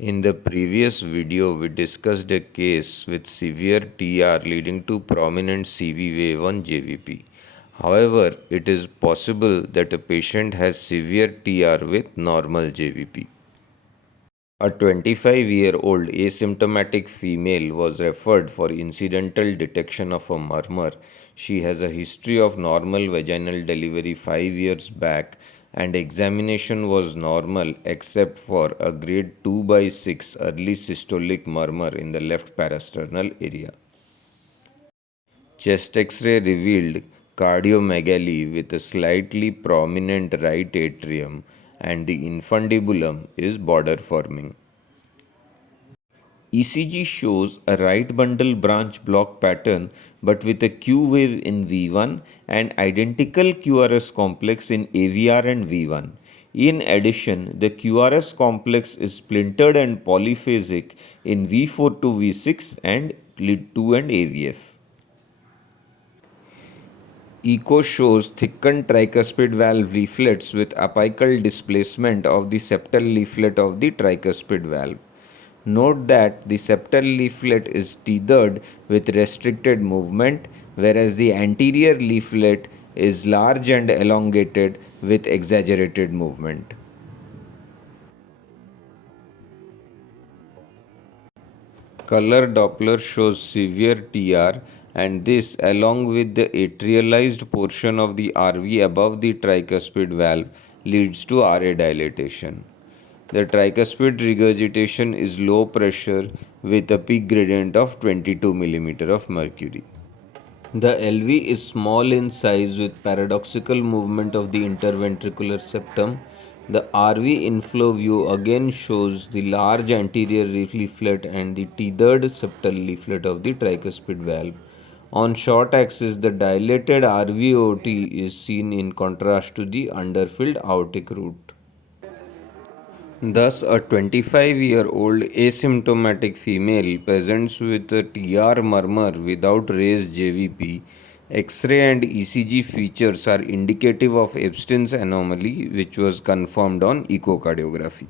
In the previous video, we discussed a case with severe TR leading to prominent CV wave on JVP. However, it is possible that a patient has severe TR with normal JVP. A 25-year-old asymptomatic female was referred for incidental detection of a murmur. She has a history of normal vaginal delivery 5 years back, and examination was normal except for a grade 2 by 6 early systolic murmur in the left parasternal area. Chest X-ray revealed cardiomegaly with a slightly prominent right atrium, and the infundibulum is border forming. ECG shows a right bundle branch block pattern but with a Q wave in V1 and identical QRS complex in AVR and V1. In addition, the QRS complex is splintered and polyphasic in V4 to V6 and LID2 and AVF. Echo shows thickened tricuspid valve leaflets with apical displacement of the septal leaflet of the tricuspid valve. Note that the septal leaflet is tethered with restricted movement, whereas the anterior leaflet is large and elongated with exaggerated movement. Color Doppler shows severe TR, and this, along with the atrialized portion of the RV above the tricuspid valve, leads to RA dilatation. The tricuspid regurgitation is low pressure with a peak gradient of 22 mm of mercury. The LV is small in size with paradoxical movement of the interventricular septum. The RV inflow view again shows the large anterior leaflet and the tethered septal leaflet of the tricuspid valve. On short axis, the dilated RVOT is seen in contrast to the underfilled aortic root. Thus, a 25-year-old asymptomatic female presents with a TR murmur without raised JVP. X-ray and ECG features are indicative of Ebstein's anomaly, which was confirmed on echocardiography.